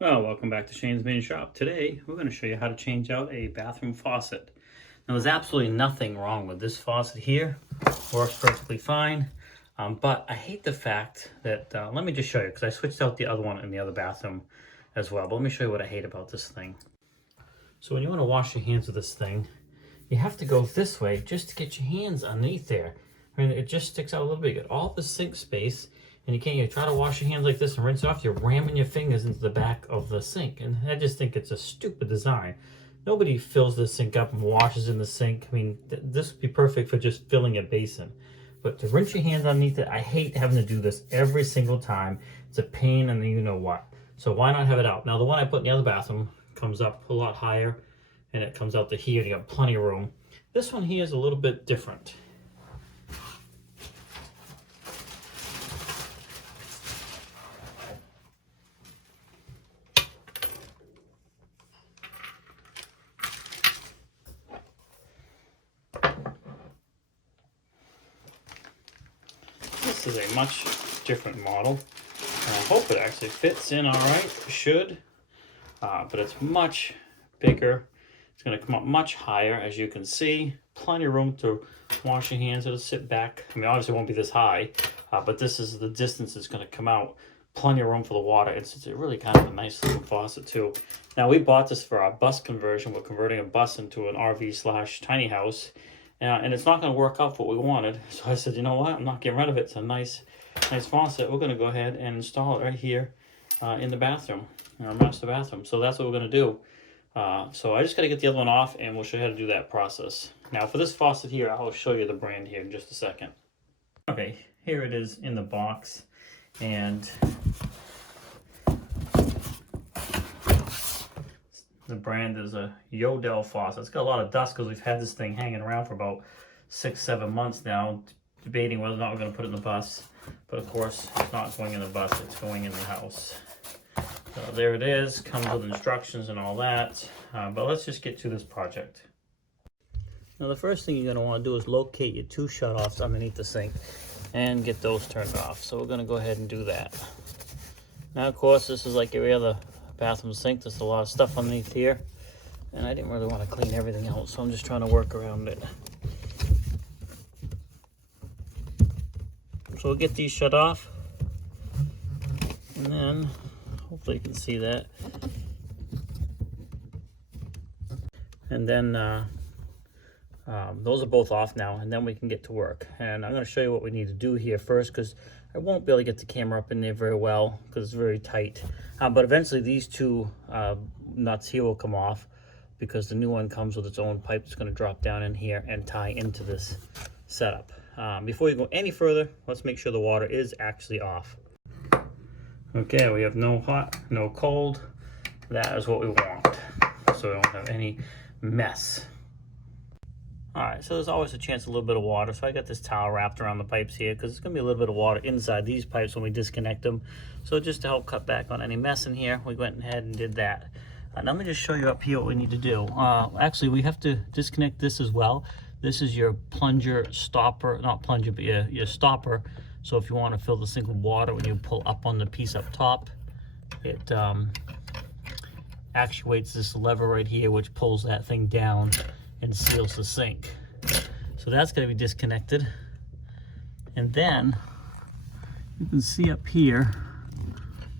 Well, welcome back to Shane's Main Shop. Today, we're going to show you how to change out a bathroom faucet. Now, there's absolutely nothing wrong with this faucet here. Works perfectly fine. But I hate the fact that, let me just show you, because I switched out the other one in the other bathroom as well. But let me show you what I hate about this thing. So when you want to wash your hands with this thing, you have to go this way just to get your hands underneath there. I mean, it just sticks out a little bit. You get all the sink space. And you can't even try to wash your hands like this and rinse it off. You're ramming your fingers into the back of the sink. And I just think it's a stupid design. Nobody fills the sink up and washes in the sink. I mean, this would be perfect for just filling a basin. But to rinse your hands underneath it, I hate having to do this every single time. It's a pain and you know what. So why not have it out? Now, the one I put in the other bathroom comes up a lot higher. And it comes out to here. You got plenty of room. This one here is a little bit different. This is a much different model, and I hope it actually fits in all right. It should, but it's much bigger. It's going to come up much higher, as you can see. Plenty of room to wash your hands. It'll sit back. I mean, obviously it won't be this high, but this is the distance it's going to come out. Plenty of room for the water. It's really kind of a nice little faucet too. Now, we bought this for our bus conversion. We're converting a bus into an RV/tiny house. And it's not going to work out for what we wanted. So I said, you know what? I'm not getting rid of it. It's a nice faucet. We're going to go ahead and install it right here in the bathroom, in our master bathroom. So that's what we're going to do. So I just got to get the other one off, and we'll show you how to do that process. Now, for this faucet here, I'll show you the brand here in just a second. Okay, here it is in the box. And the brand is a Yodel faucet. It's got a lot of dust because we've had this thing hanging around for about 6-7 months now, debating whether or not we're going to put it in the bus. But of course, it's not going in the bus, it's going in the house. So there it is, comes with instructions and all that. But let's just get to this project. Now, the first thing you're going to want to do is locate your two shutoffs underneath the sink and get those turned off. So we're going to go ahead and do that. Now, of course, this is like every other bathroom sink. There's a lot of stuff underneath here, and I didn't really want to clean everything out, so I'm just trying to work around it. So we'll get these shut off, and then hopefully you can see that. And then those are both off now, and then we can get to work. And I'm going to show you what we need to do here first, because I won't be able to get the camera up in there very well because it's very tight. But eventually these two nuts here will come off, because the new one comes with its own pipe that's going to drop down in here and tie into this setup. Before you go any further, let's make sure the water is actually off. Okay, we have no hot, no cold. That is what we want, so we don't have any mess. Alright, so there's always a chance of a little bit of water, so I got this towel wrapped around the pipes here, because there's going to be a little bit of water inside these pipes when we disconnect them. So just to help cut back on any mess in here, we went ahead and did that. Now let me just show you up here what we need to do. Actually, we have to disconnect this as well. This is your plunger stopper, not plunger, but your stopper. So if you want to fill the sink with water, when you pull up on the piece up top, it actuates this lever right here, which pulls that thing down and seals the sink. So that's going to be disconnected. And then you can see up here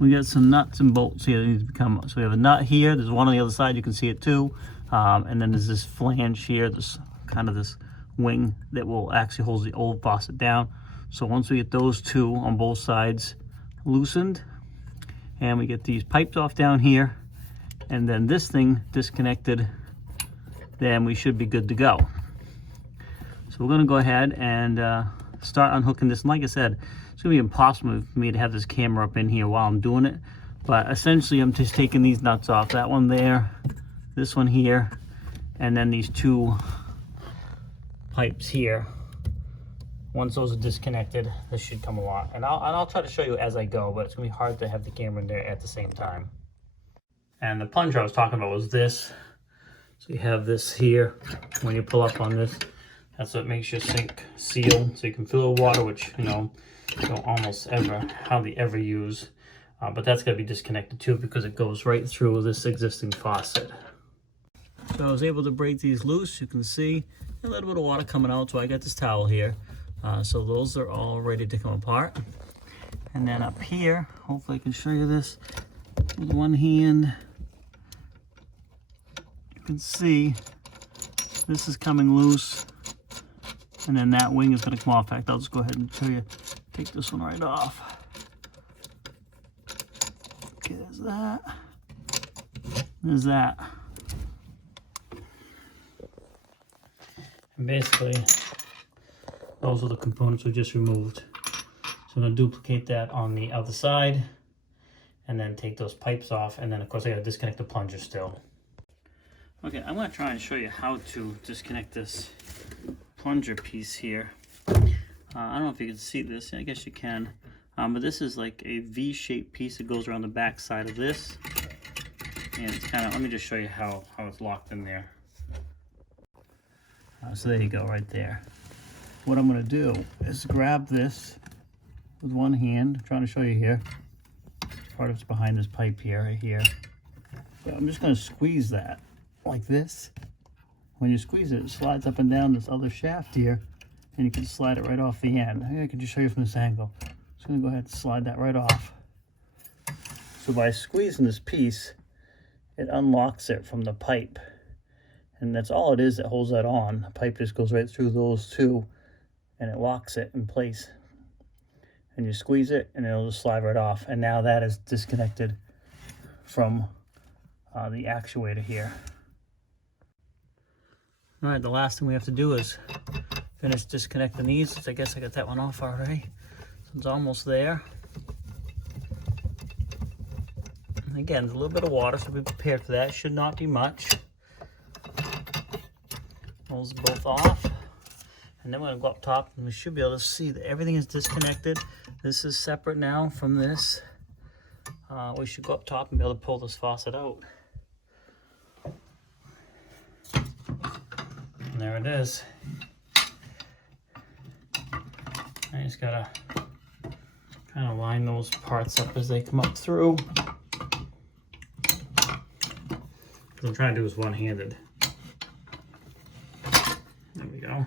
we got some nuts and bolts here that need to become. So we have a nut here, there's one on the other side, you can see it too. And then there's this flange here, this kind of this wing that will actually hold the old faucet down. So once we get those two on both sides loosened, and we get these pipes off down here, and then this thing disconnected, then we should be good to go. So we're going to go ahead and start unhooking this. And like I said, it's going to be impossible for me to have this camera up in here while I'm doing it. But essentially, I'm just taking these nuts off. That one there, this one here, and then these two pipes here. Once those are disconnected, this should come along. And I'll try to show you as I go, but it's going to be hard to have the camera in there at the same time. And the plunger I was talking about was this. So you have this here. When you pull up on this, that's what makes your sink seal, so you can fill it with water, which you know you don't almost ever hardly ever use. but that's got to be disconnected too because it goes right through this existing faucet. So I was able to break these loose. You can see a little bit of water coming out, so I got this towel here. So those are all ready to come apart. And then up here, hopefully I can show you this with one hand. You can see this is coming loose, and then that wing is going to come off. In fact, I'll just go ahead and show you. Take this one right off. Okay, there's that. There's that. And basically, those are the components we just removed. So I'm going to duplicate that on the other side, and then take those pipes off, and then of course I got to disconnect the plunger still. Okay, I'm going to try and show you how to disconnect this plunger piece here. I don't know if you can see this. I guess you can. But this is like a V-shaped piece that goes around the back side of this. And it's kind of, let me just show you how it's locked in there. So there you go, right there. What I'm going to do is grab this with one hand. I'm trying to show you here. Part of it's behind this pipe here, right here. So I'm just going to squeeze that like this. When you squeeze it, it slides up and down this other shaft here, and you can slide it right off the end. I can just show you from this angle. Just going to go ahead and slide that right off. So by squeezing this piece, it unlocks it from the pipe. And that's all it is that holds that on. The pipe just goes right through those two, and it locks it in place. And you squeeze it, and it'll just slide right off. And now that is disconnected from the actuator here. All right, the last thing we have to do is finish disconnecting these. I guess I got that one off already. So it's almost there. And again, there's a little bit of water, so be prepared for that. Should not be much. Those are both off. And then we're gonna go up top, and we should be able to see that everything is disconnected. This is separate now from this. We should go up top and be able to pull this faucet out. And there it is. I just gotta kind of line those parts up as they come up through. What I'm trying to do is one-handed. There we go.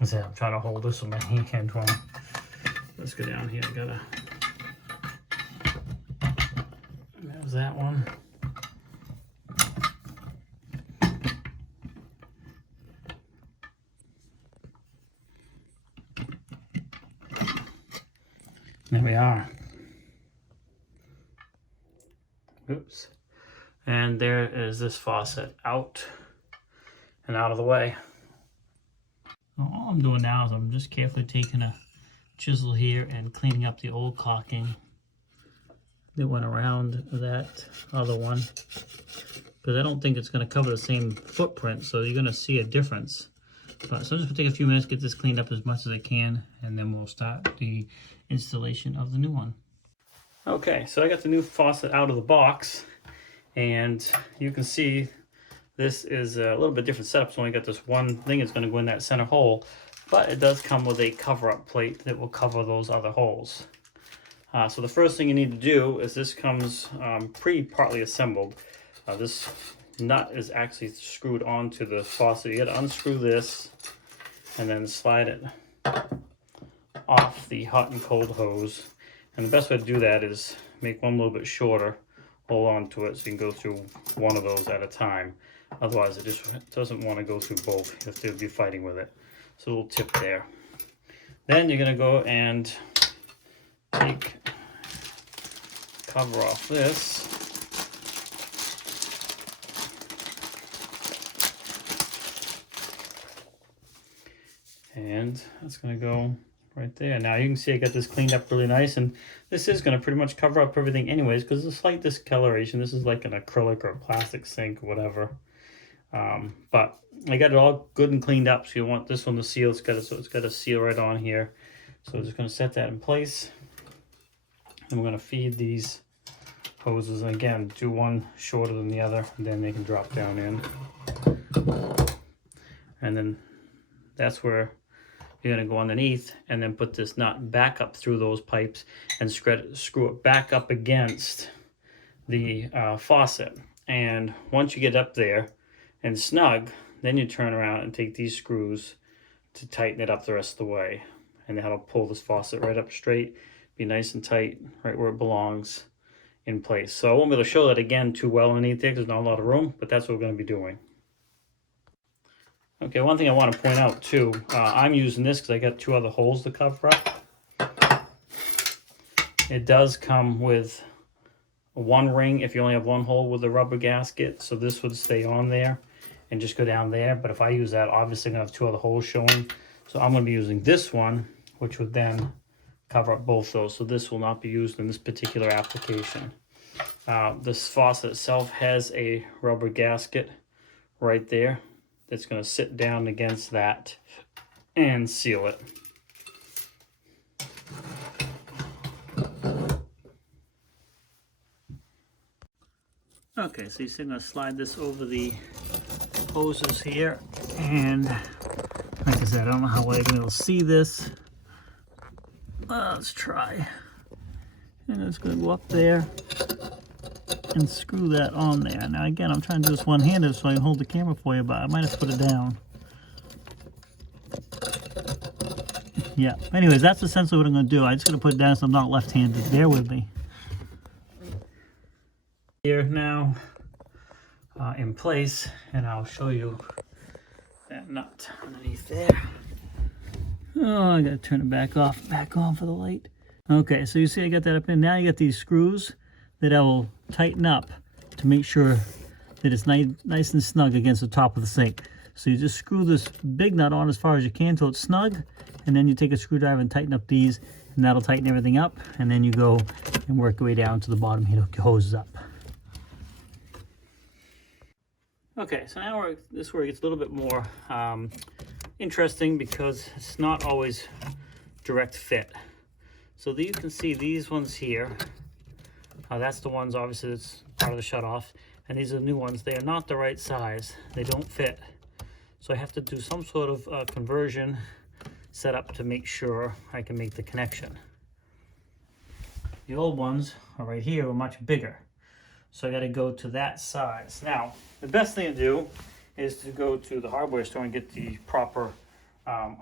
I'm trying to hold this with my hand while let's go down here. I gotta. There's that one. There we are. Oops. And there is this faucet out and out of the way. All I'm doing now is I'm just carefully taking a chisel here and cleaning up the old caulking that went around that other one, because I don't think it's going to cover the same footprint, so you're going to see a difference. But so I'm just going to take a few minutes, get this cleaned up as much as I can, and then we'll start the installation of the new one. Okay, so I got the new faucet out of the box, and you can see this is a little bit different setup. So only got this one thing that's going to go in that center hole, but it does come with a cover-up plate that will cover those other holes. So the first thing you need to do is this comes partly assembled. This nut is actually screwed onto the faucet. You got to unscrew this and then slide it off the hot and cold hose. And the best way to do that is make one a little bit shorter, hold on to it so you can go through one of those at a time. Otherwise, it just doesn't want to go through both if you'll be fighting with it. So a little tip there. Then you're going to go and take cover off this. And that's going to go right there. Now you can see I got this cleaned up really nice, and this is going to pretty much cover up everything anyways, because there's a slight discoloration. This is like an acrylic or a plastic sink or whatever. But I got it all good and cleaned up, so you want this one to seal. It's got a seal right on here. So I'm just going to set that in place. And we're going to feed these hoses, and again, do one shorter than the other, and then they can drop down in. And then that's where you're going to go underneath and then put this nut back up through those pipes and screw it back up against the faucet. And once you get up there and snug, then you turn around and take these screws to tighten it up the rest of the way. And that'll pull this faucet right up straight, be nice and tight, right where it belongs in place. So I won't be able to show that again too well underneath there because there's not a lot of room, but that's what we're going to be doing. Okay, one thing I want to point out too, I'm using this because I got 2 other holes to cover up. It does come with 1 ring if you only have 1 hole with a rubber gasket, so this would stay on there and just go down there. But if I use that, obviously I'm going to have 2 other holes showing. So I'm going to be using this one, which would then cover up both those. So this will not be used in this particular application. This faucet itself has a rubber gasket right there that's going to sit down against that and seal it. Okay, so you're going to slide this over the hoses here, and like I said, I don't know how well you're going to see this. Let's try. And it's going to go up there and screw that on there. Now again, I'm trying to do this one-handed so I can hold the camera for you, but I might have to put it down. Yeah, anyways, that's essentially what I'm going to do. I'm just going to put it down so I'm not left-handed. Bear with me. Here now in place, and I'll show you that nut underneath there. Oh, I gotta turn it back on for the light. Okay, so you see I got that up in. Now you got these screws that I will tighten up to make sure that it's nice and snug against the top of the sink. So you just screw this big nut on as far as you can till it's snug, and then you take a screwdriver and tighten up these, and that'll tighten everything up, and then you go and work your way down to the bottom here to hook your hoses up. Okay, so now this is where it gets a little bit more interesting because it's not always direct fit. So you can see these ones here. That's the ones, obviously, that's part of the shutoff. And these are the new ones. They are not the right size. They don't fit. So I have to do some sort of conversion setup to make sure I can make the connection. The old ones are right here, are much bigger. So I got to go to that size. Now, the best thing to do is to go to the hardware store and get the proper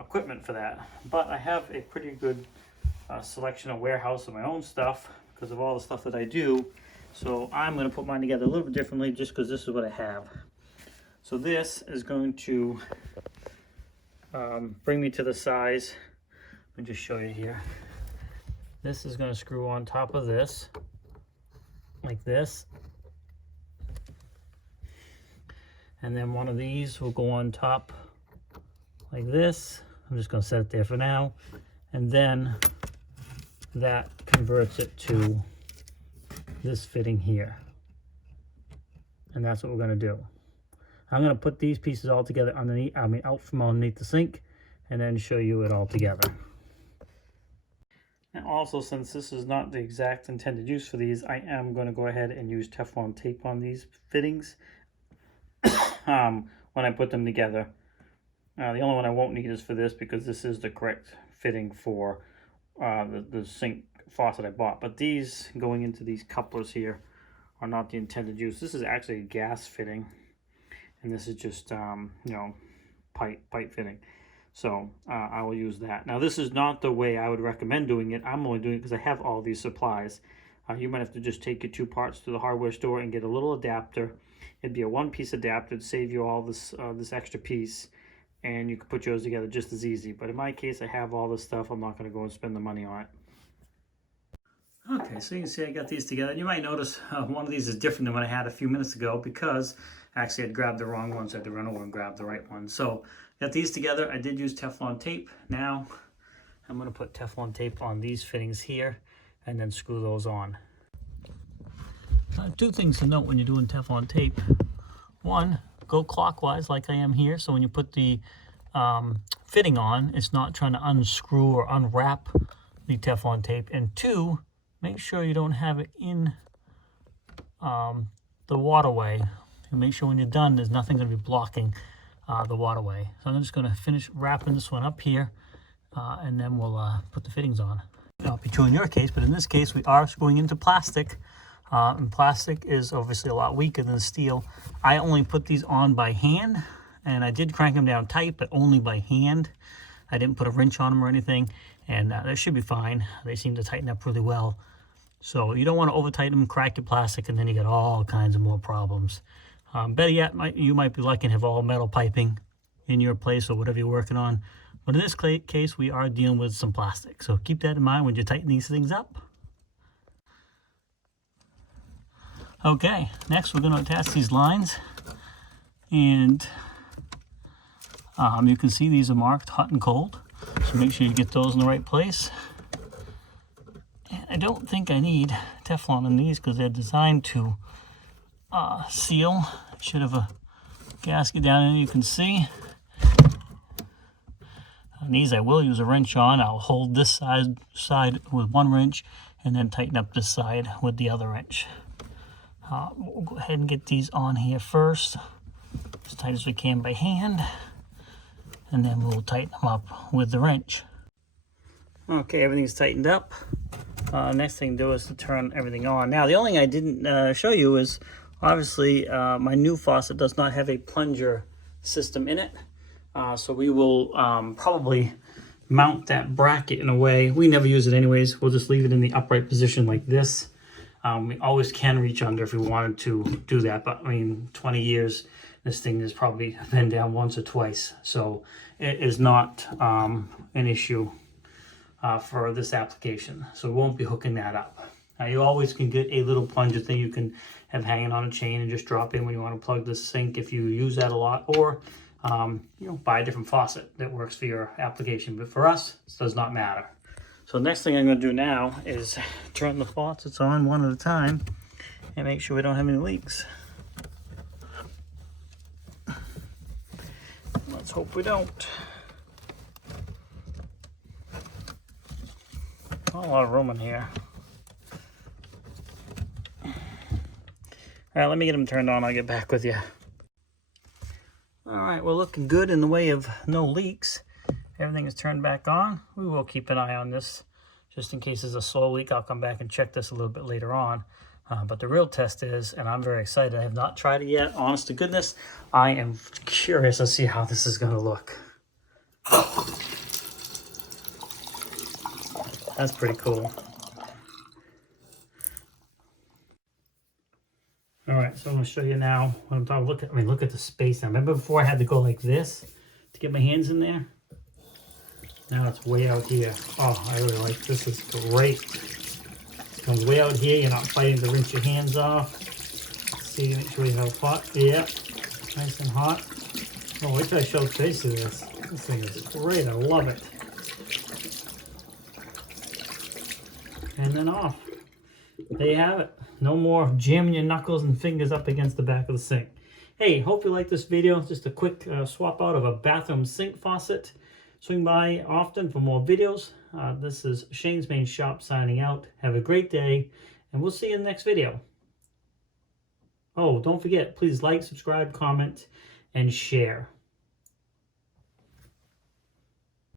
equipment for that. But I have a pretty good selection of warehouse of my own stuff because of all the stuff that I do. So I'm going to put mine together a little bit differently just because this is what I have. So this is going to bring me to the size. Let me just show you here. This is going to screw on top of this, like this. And then one of these will go on top like this. I'm just going to set it there for now. And then that converts it to this fitting here. And that's what we're going to do. I'm going to put these pieces all together underneath, out from underneath the sink, and then show you it all together. And also, since this is not the exact intended use for these, I am going to go ahead and use Teflon tape on these fittings when I put them together. The only one I won't need is for this because this is the correct fitting for the sink faucet I bought. But these going into these couplers here are not the intended use. This is actually a gas fitting, and this is just pipe fitting. So I will use that. Now this is not the way I would recommend doing it. I'm only doing it because I have all these supplies. You might have to just take your 2 parts to the hardware store and get a little adapter. It'd be a 1-piece adapter to save you all this this extra piece, and you could put yours together just as easy. But in my case, I have all this stuff. I'm not going to go and spend the money on it. Okay, so you can see I got these together. You might notice one of these is different than what I had a few minutes ago because actually I'd grabbed the wrong ones. I had to run over and grab the right one. So got these together. I did use Teflon tape. Now I'm going to put Teflon tape on these fittings here and then screw those on. 2 things to note when you're doing Teflon tape. 1, go clockwise like I am here. So when you put the fitting on, it's not trying to unscrew or unwrap the Teflon tape. And 2, make sure you don't have it in the waterway. And make sure when you're done, there's nothing going to be blocking the waterway. So I'm just going to finish wrapping this one up here, and then we'll put the fittings on. Not be true in your case, but in this case we are screwing into plastic. And plastic is obviously a lot weaker than steel. I only put these on by hand, and I did crank them down tight, but only by hand. I didn't put a wrench on them or anything, and that should be fine. They seem to tighten up really well. So you don't want to over tighten them, crack your plastic, and then you get all kinds of more problems. Better yet, you might be lucky and have all metal piping in your place or whatever you're working on. But in this case, we are dealing with some plastic. So keep that in mind when you tighten these things up. Okay, next we're going to attach these lines. And you can see these are marked hot and cold. So make sure you get those in the right place. And I don't think I need Teflon on these because they're designed to seal. Should have a gasket down there you can see. On these I will use a wrench on. I'll hold this side with one wrench and then tighten up this side with the other wrench. We'll go ahead and get these on here first, as tight as we can by hand, and then we'll tighten them up with the wrench. Okay, everything's tightened up. Next thing to do is to turn everything on. Now, the only thing I didn't show you is, obviously, my new faucet does not have a plunger system in it. So we will probably mount that bracket in a way. We never use it anyways. We'll just leave it in the upright position like this. We always can reach under if we wanted to do that. But I mean, 20 years, this thing has probably been down once or twice. So it is not an issue for this application. So we won't be hooking that up. Now you always can get a little plunger thing you can have hanging on a chain and just drop in when you want to plug the sink if you use that a lot, or buy a different faucet that works for your application. But for us, it does not matter. So the next thing I'm going to do now is turn the faucets on one at a time and make sure we don't have any leaks. Let's hope we don't. Not a lot of room in here. All right, let me get them turned on. I'll get back with you. All right, we're looking good in the way of no leaks. Everything is turned back on. We will keep an eye on this just in case there's a slow leak. I'll come back and check this a little bit later on. But the real test is, and I'm very excited, I have not tried it yet, honest to goodness, I am curious to see how this is going to look. That's pretty cool. All right, so I'm going to show you now what I'm talking about. Look at the space now. Remember before I had to go like this to get my hands in there? Now it's way out here. Oh, I really like this. It's great. It comes way out here. You're not fighting to rinse your hands off. See, make sure you have hot. Yeah, nice and hot. Oh, wait till I show the face of this. This thing is great. I love it. And then off. There you have it. No more jamming your knuckles and fingers up against the back of the sink. Hey, hope you liked this video. Just a quick swap out of a bathroom sink faucet. Swing by often for more videos. This is Shane's Main Shop signing out. Have a great day, and we'll see you in the next video. Oh, don't forget, please like, subscribe, comment, and share.